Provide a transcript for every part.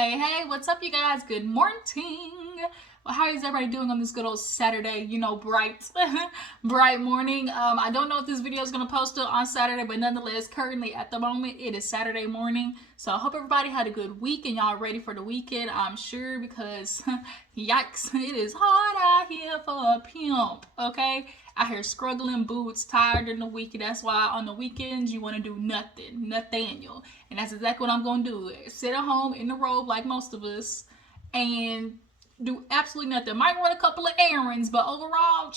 Hey, what's up, you guys? Good morning. Well, how is everybody doing on this good old Saturday, bright, bright morning? I don't know if this video is going to post on Saturday, but nonetheless, currently at the moment, it is Saturday morning. So I hope everybody had a good week and y'all ready for the weekend, I'm sure, because yikes, it is hard out here for a pimp, okay? Out here struggling boots, tired in the week. That's why on the weekends you want to do nothing, Nathaniel. And that's exactly what I'm going to do. Sit at home in the robe like most of us and do absolutely nothing. Might run a couple of errands, but overall,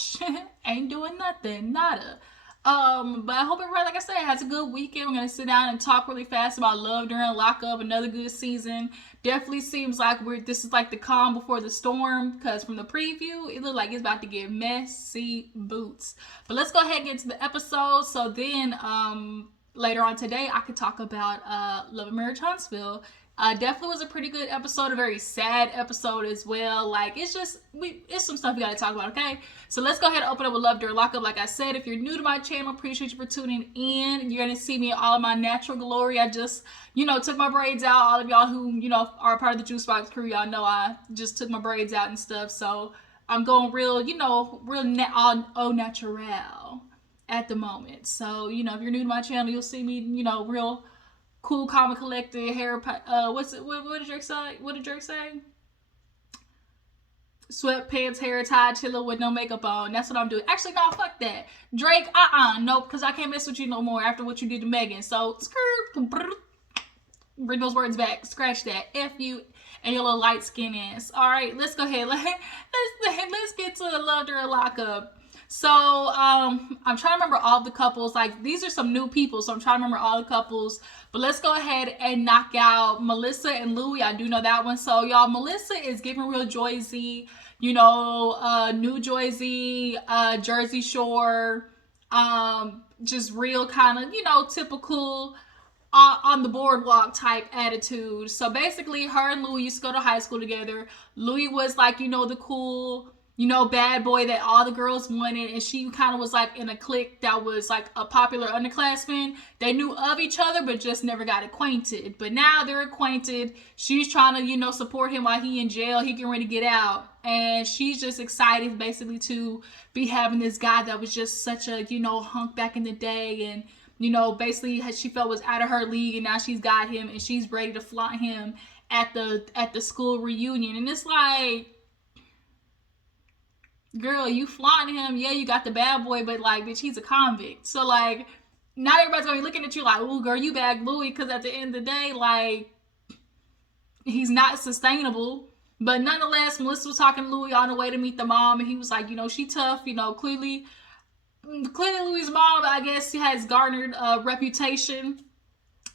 ain't doing nothing, nada. But I hope everybody, like I said, has a good weekend. We're gonna sit down and talk really fast about love during lockup. Another good season. Definitely seems like this is like the calm before the storm, because from the preview, it looked like it's about to get messy boots. But let's go ahead and get to the episode. So then, later on today, I could talk about Love and Marriage Huntsville. Definitely was a pretty good episode, a very sad episode as well. Like, it's some stuff we gotta talk about, okay? So let's go ahead and open up with Love During Lockup. Like I said, if you're new to my channel, appreciate you for tuning in. You're gonna see me in all of my natural glory. I just, took my braids out. All of y'all who, are a part of the Juice Box crew, y'all know I just took my braids out and stuff. So I'm going real, au natural at the moment. So, if you're new to my channel, you'll see me, real cool, calm, and collected hair. What did Drake say? What did Drake say? Sweatpants, hair tied, chilling with no makeup on. That's what I'm doing. Actually, no, fuck that. Drake, nope, because I can't mess with you no more after what you did to Megan. So, bring those words back. Scratch that. F you and your little light skin ass. All right, let's go ahead. Let's get to the Love During Lockup. So, I'm trying to remember all the couples. Like, these are some new people, so I'm trying to remember all the couples. But let's go ahead and knock out Melissa and Louie. I do know that one. So, y'all, Melissa is giving real Joyzy, New Joyzy, Jersey Shore, just real kind of, typical on the boardwalk type attitude. So, basically, her and Louie used to go to high school together. Louie was like, the cool, bad boy that all the girls wanted, and she kind of was like in a clique that was like a popular underclassman. They knew of each other, but just never got acquainted. But now they're acquainted. She's trying to, support him while he in jail. He getting ready to get out. And she's just excited basically to be having this guy that was just such a, hunk back in the day. And, basically she felt was out of her league, and now she's got him and she's ready to flaunt him at the school reunion. And it's like, girl, you flaunting him. Yeah, you got the bad boy, but like, bitch, he's a convict. So like, not everybody's gonna be looking at you like, ooh, girl, you bag Louie, because at the end of the day, like, he's not sustainable. But nonetheless, Melissa was talking to Louie on the way to meet the mom, and he was like, she tough. Clearly Louie's mom, I guess, has garnered a reputation.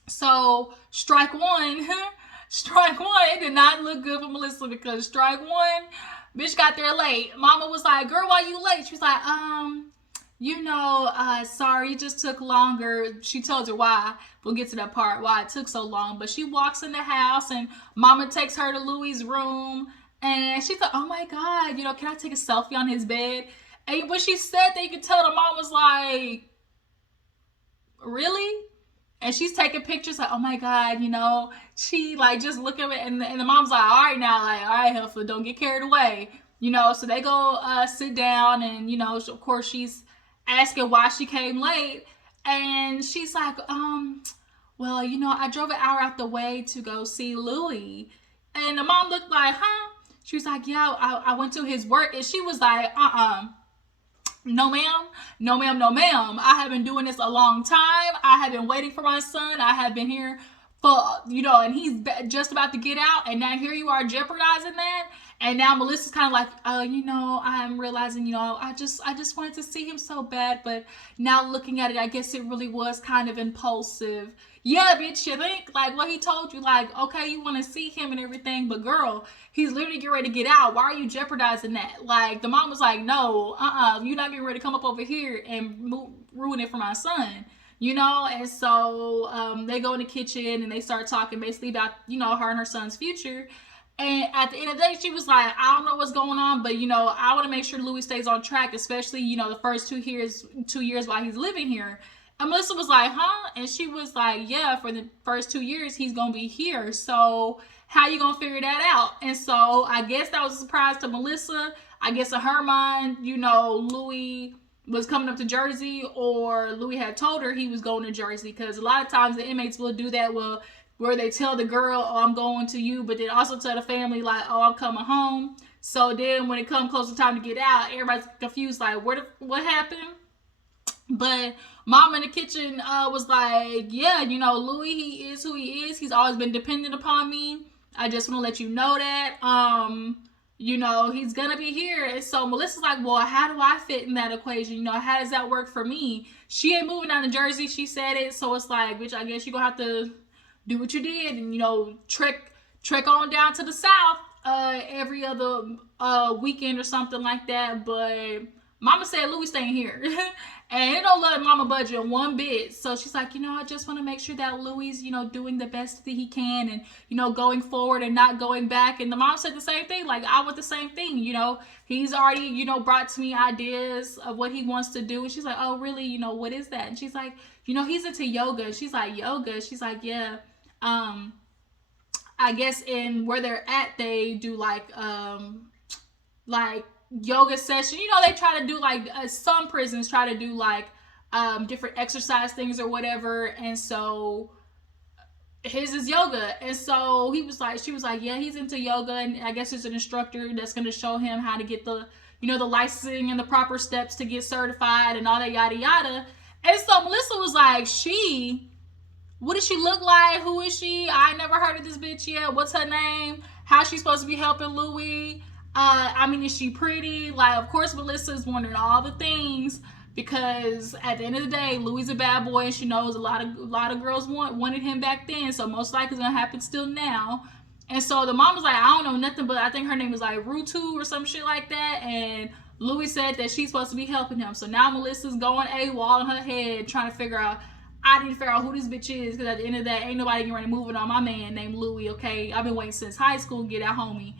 So strike one, it did not look good for Melissa, because strike one, bitch got there late. Mama was like, girl, why you late? She was like, sorry, it just took longer. She told her why. We'll get to that part, why it took so long. But she walks in the house, and Mama takes her to Louie's room, and she's like, oh my God, can I take a selfie on his bed? And when she said that, you could tell the mom was like, really? And she's taking pictures like, oh my God, she like just look at it, and the mom's like, all right now, like, all right, Helfer, don't get carried away, so they go sit down, and of course she's asking why she came late, and she's like, well, I drove an hour out the way to go see Louie. And the mom looked like, huh? She was like, yeah, I went to his work. And she was like, no ma'am, no ma'am, no ma'am. I have been doing this a long time. I have been waiting for my son. I have been here for, and he's just about to get out, and now here you are jeopardizing that. And now Melissa's kind of like, I'm realizing, I just wanted to see him so bad, but now looking at it, I guess it really was kind of impulsive. Yeah, bitch, you think? Like, what he told you, like, okay, you want to see him and everything, but girl, he's literally getting ready to get out. Why are you jeopardizing that? Like, the mom was like, no, you're not getting ready to come up over here and ruin it for my son. And so they go in the kitchen and they start talking basically about, her and her son's future. And at the end of the day, she was like, I don't know what's going on, but, I want to make sure Louie stays on track, especially, the first 2 years while he's living here. And Melissa was like, huh? And she was like, yeah, for the first 2 years, he's going to be here. So How you gonna figure that out? And so I guess that was a surprise to Melissa. I guess in her mind, you know, Louis was coming up to Jersey, or Louis had told her he was going to Jersey, because a lot of times the inmates will do that, where they tell the girl, oh, I'm going to you, but then also tell the family, like, oh, I'm coming home. So then when it comes close to time to get out, everybody's confused, like, what happened? But mom in the kitchen was like, yeah, you know, Louis, he is who he is. He's always been dependent upon me. I just want to let you know that. You know, he's gonna be here. And so Melissa's like, well, how do I fit in that equation? You know, how does that work for me? She ain't moving down to Jersey. She said it. So it's like, bitch, I guess you're gonna have to do what you did and, you know, trek on down to the south every other weekend or something like that. But mama said Louis staying here. And it don't let mama budget one bit. So she's like, you know, I just want to make sure that Louis, you know, doing the best that he can, and, you know, going forward and not going back. And the mom said the same thing. Like, I want the same thing. You know, he's already, you know, brought to me ideas of what he wants to do. And she's like, oh, really? You know, what is that? And she's like, you know, he's into yoga. She's like, yoga? She's like, yeah. I guess in where they're at, they do like yoga session. You know, they try to do like some prisons try to do like different exercise things or whatever. And so his is yoga. And so she was like, yeah, he's into yoga, and I guess there's an instructor that's going to show him how to get the, you know, the licensing and the proper steps to get certified and all that yada yada. And so Melissa was like, what does she look like? Who is she? I never heard of this bitch yet. What's her name? How's she supposed to be helping Louis? I mean, is she pretty? Like, of course, Melissa's wondering all the things, because at the end of the day, Louis is a bad boy, and she knows a lot of girls wanted him back then. So most likely it's gonna happen still now. And so the mom was like, I don't know nothing, but I think her name was like Rutu or some shit like that. And Louis said that she's supposed to be helping him. So now Melissa's going AWOL in her head, trying to figure out. I need to figure out who this bitch is, because at the end of the day, ain't nobody getting ready to move it on my man named Louis, okay? I've been waiting since high school to get that homie.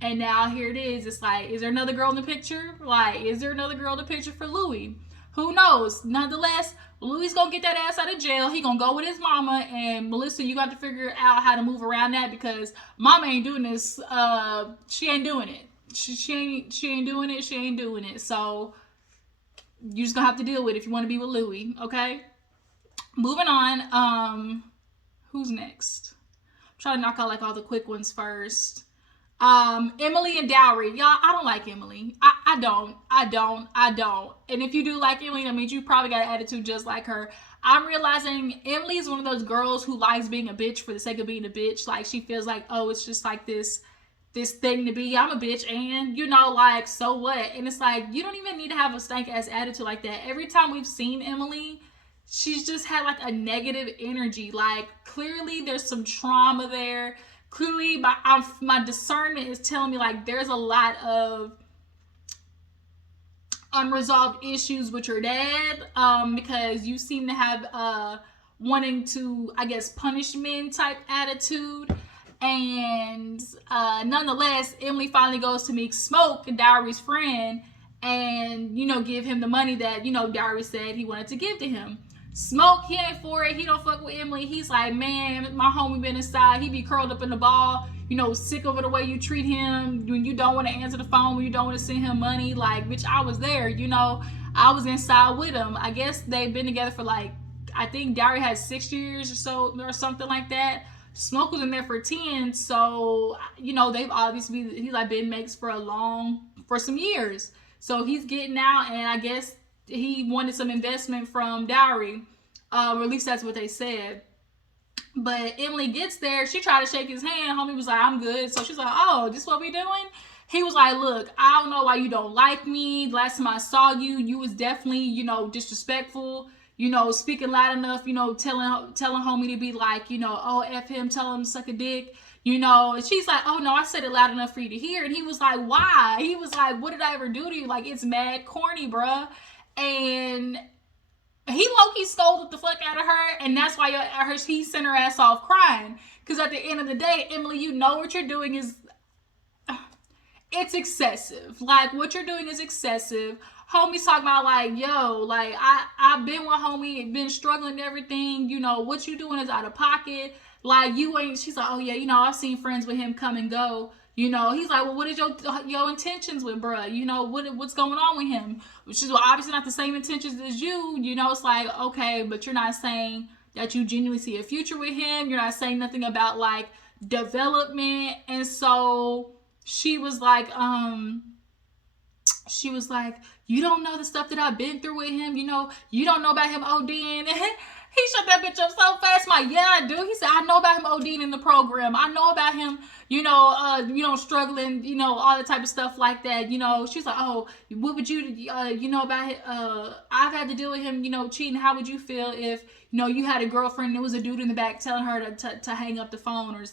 And now here it is. It's like, is there another girl in the picture? Like, is there another girl in the picture for Louis? Who knows? Nonetheless, Louis gonna get that ass out of jail. He gonna go with his mama, and Melissa, you got to figure out how to move around that, because mama ain't doing this. She ain't doing it. She ain't doing it. She ain't doing it. So you just gonna have to deal with it if you want to be with Louis, okay? Moving on. Who's next? I'm trying to knock out like all the quick ones first. Emily and Dowry. Y'all, I don't like Emily. I don't. And if you do like Emily, that means you probably got an attitude just like her. I'm realizing Emily is one of those girls who likes being a bitch for the sake of being a bitch. Like, she feels like, oh, it's just like this thing to be. I'm a bitch, and, you know, like, so what? And it's like, you don't even need to have a stank ass attitude like that. Every time we've seen Emily, she's just had like a negative energy. Like, clearly there's some trauma there. Clearly my discernment is telling me like there's a lot of unresolved issues with your dad, because you seem to have wanting to, I guess, punish men type attitude. And nonetheless, Emily finally goes to meet Smoke, Dowry's friend, and, you know, give him the money that, you know, Dowry said he wanted to give to him. Smoke, he ain't for it. He don't fuck with Emily. He's like, man, my homie been inside. He be curled up in the ball, you know, sick of the way you treat him, when you don't want to answer the phone, when you don't want to send him money. Like, bitch, I was there, you know. I was inside with him. I guess they've been together for like, I think Dowry had 6 years or so, or something like that. Smoke was in there for 10. So, you know, they've obviously, he's like been mates for some years. So he's getting out, and I guess he wanted some investment from Dowry, or at least that's what they said. But Emily gets there. She tried to shake his hand. Homie was like, I'm good. So she's like, oh, this is what we doing? He was like, look, I don't know why you don't like me. Last time I saw you, you was definitely, you know, disrespectful, you know, speaking loud enough, you know, telling homie to be like, you know, oh, F him, tell him to suck a dick, you know. And she's like, oh, no, I said it loud enough for you to hear. And he was like, why? He was like, what did I ever do to you? Like, it's mad corny, bruh. And he low-key scolded the fuck out of her, and that's why he sent her ass off crying. Because at the end of the day, Emily, you know what you're doing is, it's excessive. Like, what you're doing is excessive. Homie's talking about like, yo, like, I've been with homie, been struggling and everything. You know, what you doing is out of pocket. Like, you ain't, she's like, oh yeah, you know, I've seen friends with him come and go. You know, he's like, well, what is your intentions with bruh? You know, what's going on with him? Which is, well, obviously not the same intentions as you. You know, it's like, okay, but you're not saying that you genuinely see a future with him. You're not saying nothing about like development. And so she was like, you don't know the stuff that I've been through with him. You know, you don't know about him ODing. He shut that bitch up so fast. My, yeah, I do. He said, I know about him ODing in the program. I know about him, struggling, all the type of stuff like that. You know, she's like, oh, what would you, about it? I've had to deal with him, cheating. How would you feel if, you had a girlfriend and there was a dude in the back telling her to hang up the phone or,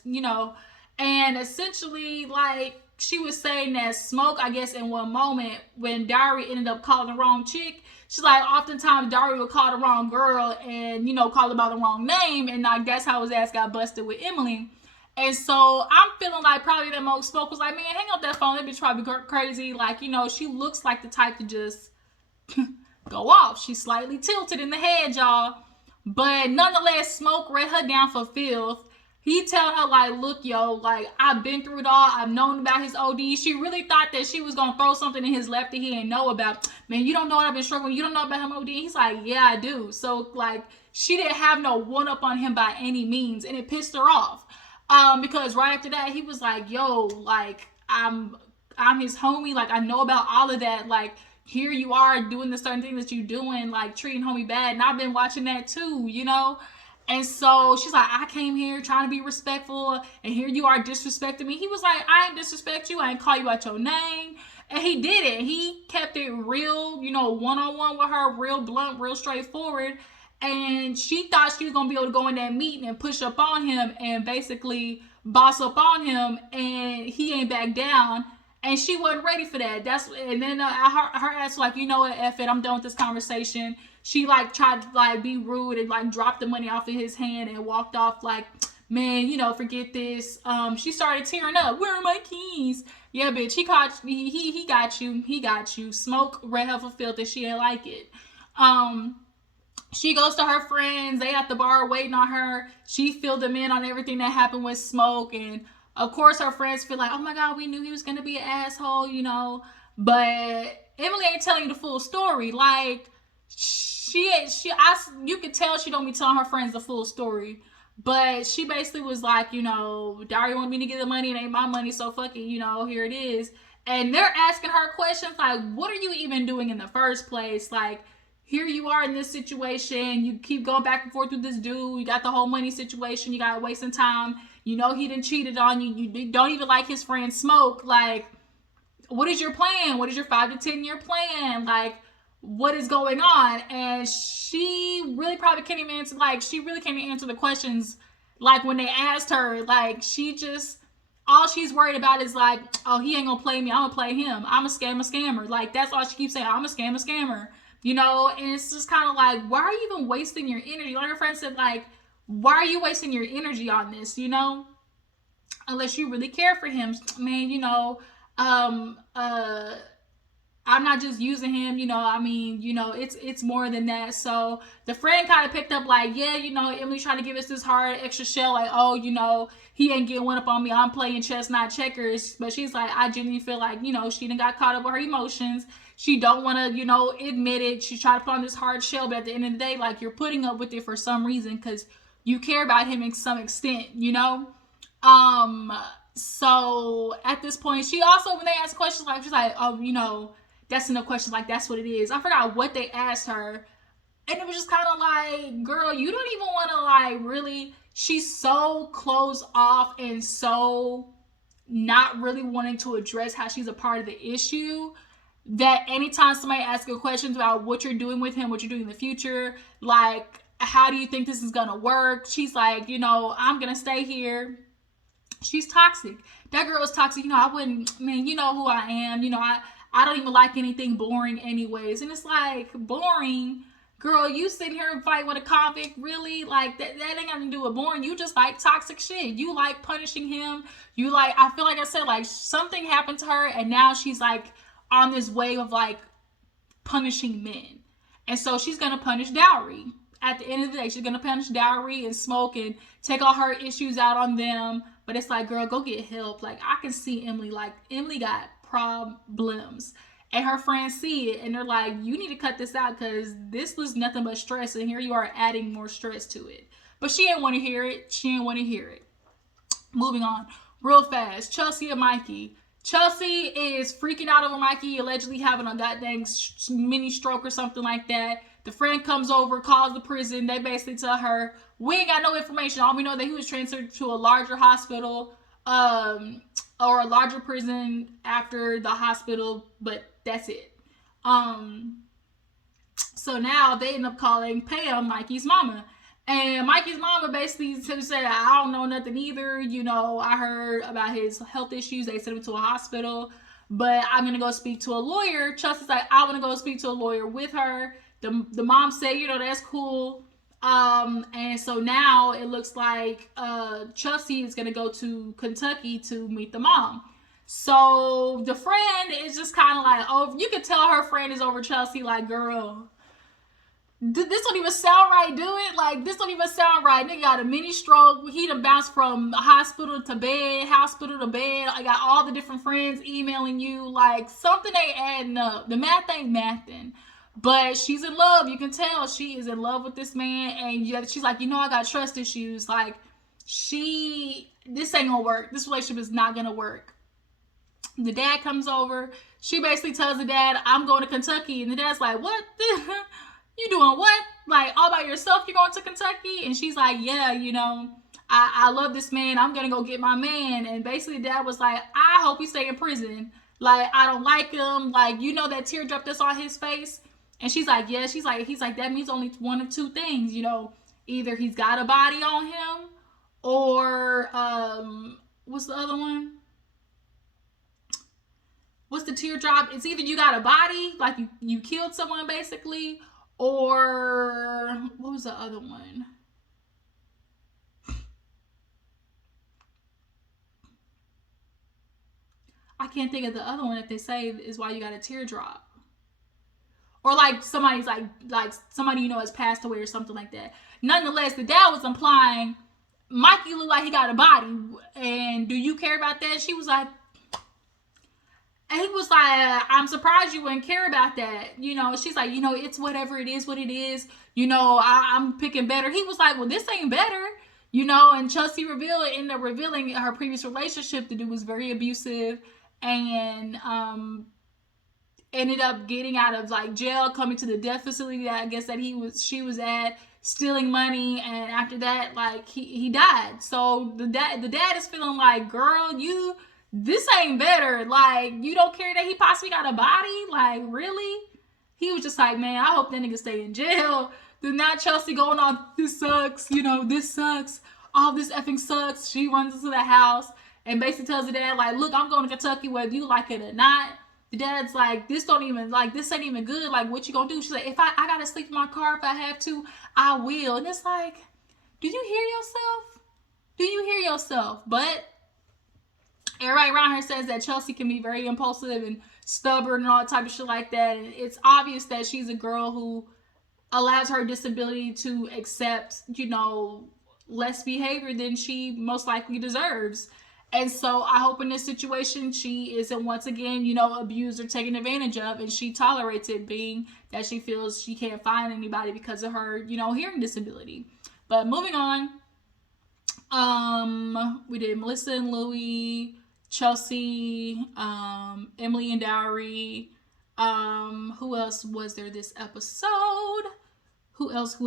and essentially, like, she was saying that Smoke, I guess, in one moment when Diary ended up calling the wrong chick, she's like, oftentimes Diary would call the wrong girl and, call her by the wrong name. And like, that's how his ass got busted with Emily. And so I'm feeling like probably that Smoke was like, man, hang up that phone. That bitch probably crazy. Like, she looks like the type to just go off. She's slightly tilted in the head, y'all. But nonetheless, Smoke read her down for filth. He telling her, like, look, yo, like, I've been through it all. I've known about his OD. She really thought that she was going to throw something in his lap that he didn't know about. Man, you don't know what I've been struggling. You don't know about him OD. He's like, yeah, I do. So, like, she didn't have no one up on him by any means. And it pissed her off. Because right after that, he was like, yo, like, I'm his homie. Like, I know about all of that. Like, here you are doing the certain things that you're doing, like, treating homie bad. And I've been watching that too, And so she's like, I came here trying to be respectful, and here you are disrespecting me. He was like, I ain't disrespect you. I ain't call you out your name. And he did it. He kept it real, one-on-one with her, real blunt, real straightforward. And she thought she was going to be able to go in that meeting and push up on him and basically boss up on him, and he ain't back down. And she wasn't ready for that. And then her ass was like, you know what, F it, I'm done with this conversation. She like tried to like be rude and like dropped the money off of his hand and walked off like, man, forget this. She started tearing up. Where are my keys? Yeah, bitch, he got you. He got you. Smoke read her for filth and she didn't like it. She goes to her friends. They at the bar waiting on her. She filled them in on everything that happened with Smoke. And of course her friends feel like, oh my God, we knew he was going to be an asshole, But Emily ain't telling you the full story. Like, you could tell she don't be telling her friends the full story. But she basically was like, Diary wanted me to get the money. It ain't my money, so fuck it, here it is. And they're asking her questions like, what are you even doing in the first place? Like, here you are in this situation. You keep going back and forth with this dude. You got the whole money situation. You got wasting time. He done cheated on you. You don't even like his friend Smoke. Like, what is your plan? What is your 5 to 10 year plan? Like, what is going on? And she really probably can't even answer. Like, she really can't even answer the questions. Like, when they asked her, like, all she's worried about is like, oh, he ain't gonna play me. I'm gonna play him. I'm a scammer. Like, that's all she keeps saying. I'm a scammer. And it's just kind of like, why are you even wasting your energy? Like her friend said, like, why are you wasting your energy on this, Unless you really care for him, man, I'm not just using him, it's more than that. So the friend kind of picked up like, yeah, Emily trying to give us this hard extra shell, like, oh, he ain't getting one up on me. I'm playing chess, not checkers. But she's like, I genuinely feel like, she done got caught up with her emotions. She don't want to, admit it. She's trying to put on this hard shell, but at the end of the day, like, you're putting up with it for some reason because you care about him in some extent, So at this point, she also, when they ask questions, like, she's like, oh, that's enough questions. Like, that's what it is. I forgot what they asked her. And it was just kind of like, girl, you don't even want to, like, really, she's so closed off and so not really wanting to address how she's a part of the issue that anytime somebody asks her questions about what you're doing with him, what you're doing in the future, like, how do you think this is going to work? She's like, I'm going to stay here. She's toxic. That girl is toxic. I wouldn't, man, you know who I am. I don't even like anything boring anyways. And it's like, boring? Girl, you sitting here and fight with a convict, really? Like, that ain't got to do with boring. You just like toxic shit. You like punishing him. You like, I feel like I said, like, something happened to her and now she's like on this wave of like punishing men. And so she's going to punish Dowry. at the end of the day, she's gonna punish dowry and smoke and take all her issues out on them. But it's like, girl, go get help. Like, I can see Emily. Like, Emily got problems. And her friends see it and they're like, you need to cut this out because this was nothing but stress. And here you are adding more stress to it. But she didn't want to hear it. She didn't want to hear it. Moving on real fast. Chelsea and Mikey. Chelsea is freaking out over Mikey allegedly having a goddamn mini stroke or something like that. The friend comes over, calls the prison. They basically tell her, we ain't got no information. All we know that he was transferred to a larger hospital or a larger prison after the hospital, but that's it. So now they end up calling Pam Mikey's mama. And Mikey's mama basically said, I don't know nothing either. You know, I heard about his health issues. They sent him to a hospital, but I'm going to go speak to a lawyer. Chelsea's like, I want to go speak to a lawyer with her. The mom said, you know, that's cool. And so now it looks like Chelsea is going to go to Kentucky to meet the mom. So the friend is just kind of like, oh, you can tell her friend is over Chelsea, like, girl, this don't even sound right, do it? Like, this don't even sound right. Nigga got a mini stroke. He done bounced from hospital to bed. I got all the different friends emailing you. Like, something ain't adding up. The math ain't mathing. But she's in love. You can tell she is in love with this man. And yeah, she's like, you know, I got trust issues. Like, this ain't gonna work. This relationship is not gonna work. The dad comes over. She basically tells the dad, I'm going to Kentucky. And the dad's like, what? You doing what? Like, all by yourself you're going to Kentucky? And she's like, yeah, you know, I love this man. I'm going to go get my man. And basically dad was like, I hope he stay in prison. Like, I don't like him. Like, you know that teardrop that's on his face? And she's like, yeah. He's like, that means only one of two things, you know. Either he's got a body on him or, what's the other one? What's the teardrop? It's either you got a body, like you killed someone basically, or what was the other one? I can't think of the other one that they say is why you got a teardrop. Or like somebody's like somebody you know has passed away or something like that. Nonetheless, the dad was implying Mikey looked like he got a body, and do you care about that? She was like, and he was like, I'm surprised you wouldn't care about that. You know, she's like, you know, it's whatever it is, what it is. You know, I'm picking better. He was like, well, this ain't better. You know, and Chelsea ended up revealing her previous relationship. The dude was very abusive and ended up getting out of like jail, coming to the death facility that I guess that she was at, stealing money, and after that, like he died. So the dad is feeling like, girl, this ain't better. Like, you don't care that he possibly got a body? Like, really? He was just like, man, I hope that nigga stay in jail. Then now Chelsea going on, this sucks, you know, this sucks. All this effing sucks. She runs into the house and basically tells the dad, like, look, I'm going to Kentucky whether you like it or not. The dad's like, this ain't even good. Like, what you gonna do? She's like, if I gotta sleep in my car if I have to, I will. And it's like, do you hear yourself? Do you hear yourself? But everybody around her says that Chelsea can be very impulsive and stubborn and all that type of shit like that. And it's obvious that she's a girl who allows her disability to accept, you know, less behavior than she most likely deserves. And so I hope in this situation she isn't once again, you know, abused or taken advantage of, and she tolerates it, being that she feels she can't find anybody because of her, you know, hearing disability. But moving on, we did Melissa and Louie, Chelsea, Emily and Dowry. Who else was there this episode? Who else?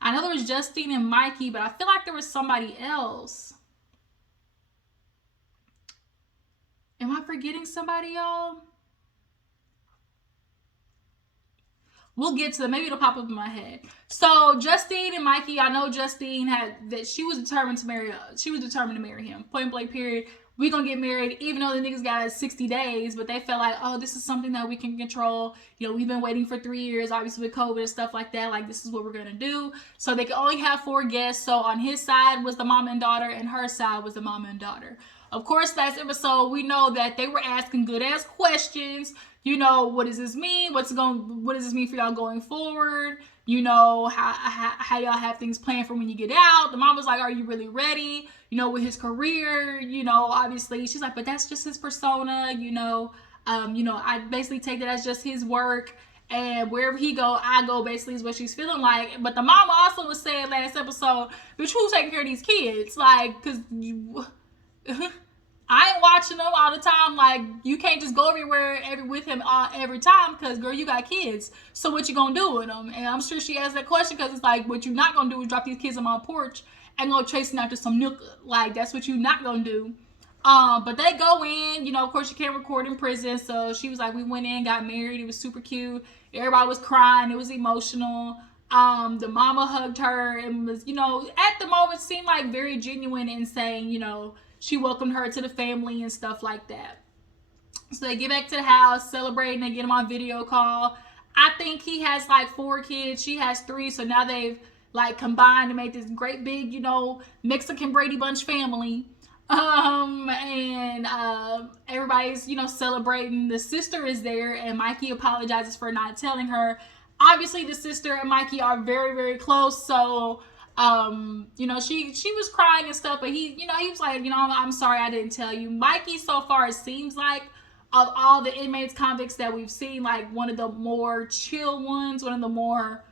I know there was Justine and Mikey, but I feel like there was somebody else. Am I forgetting somebody, y'all? We'll get to them. Maybe it'll pop up in my head. So Justine and Mikey, I know Justine she was determined to marry him. Point blank period. We gonna get married, even though the niggas got 60 days, but they felt like, oh, this is something that we can control. You know, we've been waiting for 3 years, obviously with COVID and stuff like that. Like, this is what we're gonna do. So they could only have 4 guests. So on his side was the mom and daughter, and her side was the mom and daughter. Of course, last episode, we know that they were asking good-ass questions. You know, what does this mean? What does this mean for y'all going forward? you know, how y'all have things planned for when you get out. The mom was like, are you really ready, you know, with his career? You know, obviously she's like, but that's just his persona, you know. I basically take that as just his work, and wherever he go, I go, basically, is what she's feeling like. But the mama also was saying last episode, bitch, who's taking care of these kids? Like, because you I ain't watching them all the time. Like, you can't just go everywhere with him every time, because, girl, you got kids. So what you gonna do with them? And I'm sure she asked that question because it's like, what you not gonna do is drop these kids on my porch and go chasing after some nooka. Like, that's what you not gonna do. But they go in, you know, of course you can't record in prison. So she was like, we went in, got married. It was super cute. Everybody was crying. It was emotional. The mama hugged her and was, you know, at the moment seemed like very genuine in saying, you know, she welcomed her to the family and stuff like that. So they get back to the house, celebrating, they get him on video call. I think he has like 4 kids, she has 3, so now they've like combined to make this great big, you know, Mexican Brady Bunch family. Everybody's, you know, celebrating. The sister is there, and Mikey apologizes for not telling her. Obviously, the sister and Mikey are very, very close, so you know, she was crying and stuff, but he, you know, he was like, you know, I'm sorry I didn't tell you. Mikey, so far, it seems like, of all the inmates, convicts that we've seen, like one of the more chill ones, one of the more,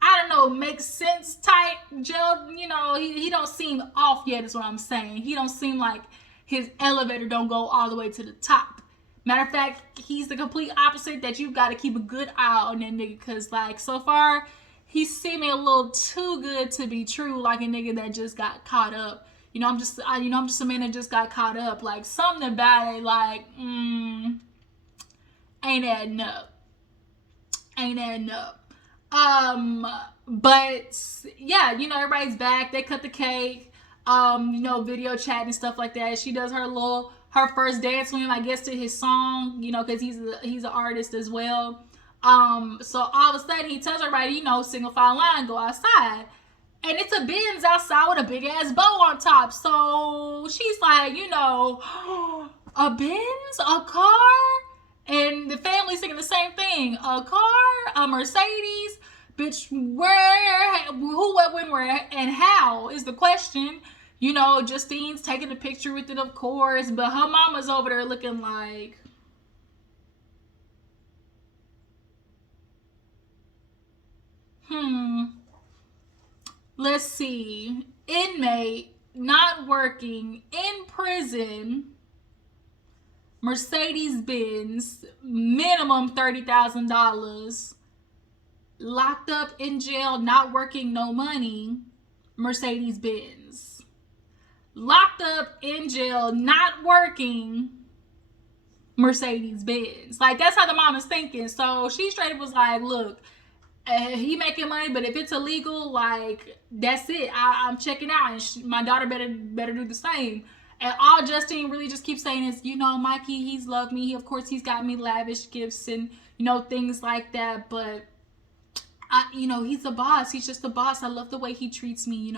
I don't know, makes sense type jail. You know, he don't seem off yet, is what I'm saying. He don't seem like his elevator don't go all the way to the top. Matter of fact, he's the complete opposite, that you've got to keep a good eye on that nigga, because, like, so far, he's seeming a little too good to be true, like a nigga that just got caught up. I'm just a man that just got caught up. Like, something about it, like, ain't adding up. Ain't adding up. But yeah, everybody's back. They cut the cake. Video chat and stuff like that. She does her first dance with him, I guess, to his song, because he's an artist as well. So all of a sudden he tells everybody, single file line, go outside. And it's a Benz outside with a big ass bow on top. So she's like, a Benz, a car? And the family's singing the same thing. A car, a Mercedes, bitch, where, who, what, when, where, and how is the question. Justine's taking a picture with it, of course, but her mama's over there looking like, let's see, inmate, not working, in prison, Mercedes-Benz, minimum $30,000, locked up in jail, not working, no money, Mercedes-Benz. Locked up in jail, not working, Mercedes-Benz. Like, that's how the mom is thinking. So she straight up was like, look, he making money, but if it's illegal, like, that's it. I'm checking out, and my daughter better do the same. And all Justine really just keeps saying is, Mikey, he's loved me. Of course, he's got me lavish gifts and, things like that. But, he's a boss. He's just a boss. I love the way he treats me,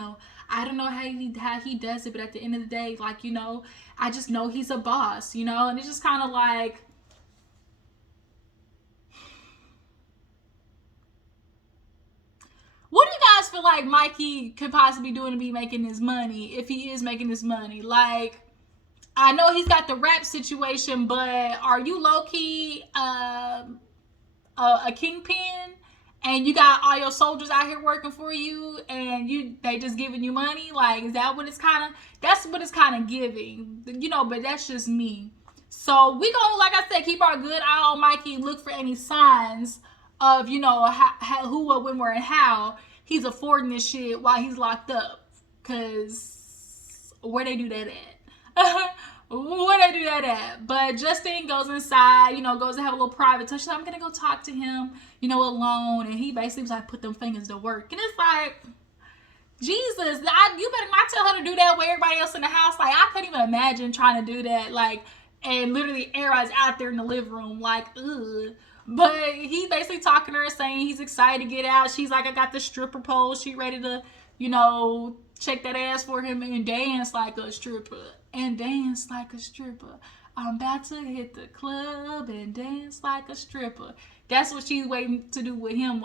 I don't know how he does it, but at the end of the day, like, I just know he's a boss, And it's just kind of like, what do you guys feel like Mikey could possibly do to be making this money, if he is making this money? Like, I know he's got the rap situation, but are you low-key a kingpin, and you got all your soldiers out here working for you, and they just giving you money? Like, is that what it's kind of? That's what it's kind of giving, But that's just me. So we gonna, like I said, keep our good eye on Mikey. Look for any signs of, how, who, what, when, where, and how he's affording this shit while he's locked up. Cause where they do that at? Where they do that at? But Justine goes inside, goes to have a little private touch. She's like, I'm gonna go talk to him, alone. And he basically was like, put them fingers to work. And it's like, Jesus, you better not tell her to do that with everybody else in the house. Like, I couldn't even imagine trying to do that. Like, and literally everybody's out there in the living room, like, ugh. But he's basically talking to her, saying he's excited to get out. She's like, I got the stripper pole. She ready to, check that ass for him and dance like a stripper. And dance like a stripper. I'm about to hit the club and dance like a stripper. That's what she's waiting to do with him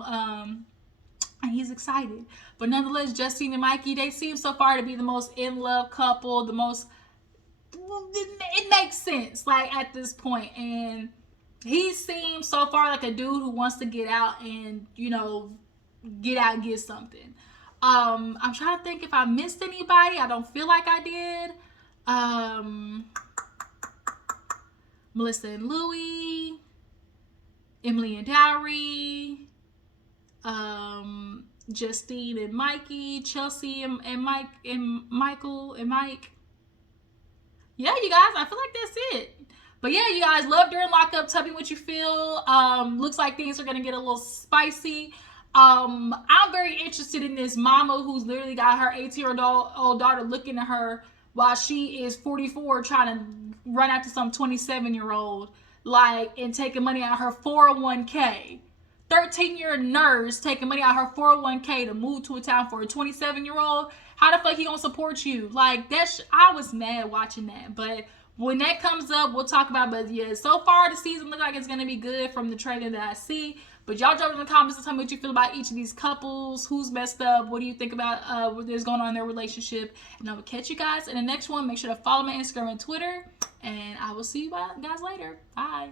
and he's excited. But nonetheless, Justine and Mikey, they seem so far to be the most in love couple, the most, it makes sense, like, at this point. And he seems so far like a dude who wants to get out and, you know, get out and get something. I'm trying to think if I missed anybody. I don't feel like I did. Melissa and Louie, Emily and Dowry, Justine and Mikey, Chelsea and Mike and Michael and Mike. Yeah, you guys, I feel like that's it. But yeah, you guys, love during lockup. Tell me what you feel. Looks like things are gonna get a little spicy. I'm very interested in this mama who's literally got her 18-year-old daughter looking at her while she is 44 trying to run after some 27-year-old, like, and taking money out of her 401k. 13-year nurse taking money out of her 401k to move to a town for a 27-year-old. How the fuck he gonna support you? Like, I was mad watching that. But when that comes up, we'll talk about it. But yeah, so far the season looks like it's gonna be good from the trailer that I see. But y'all drop in the comments and tell me what you feel about each of these couples. Who's messed up? What do you think about what is going on in their relationship? And I will catch you guys in the next one. Make sure to follow my Instagram and Twitter. And I will see you guys later. Bye.